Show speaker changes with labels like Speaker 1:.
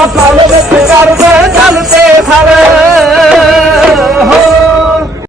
Speaker 1: i'm call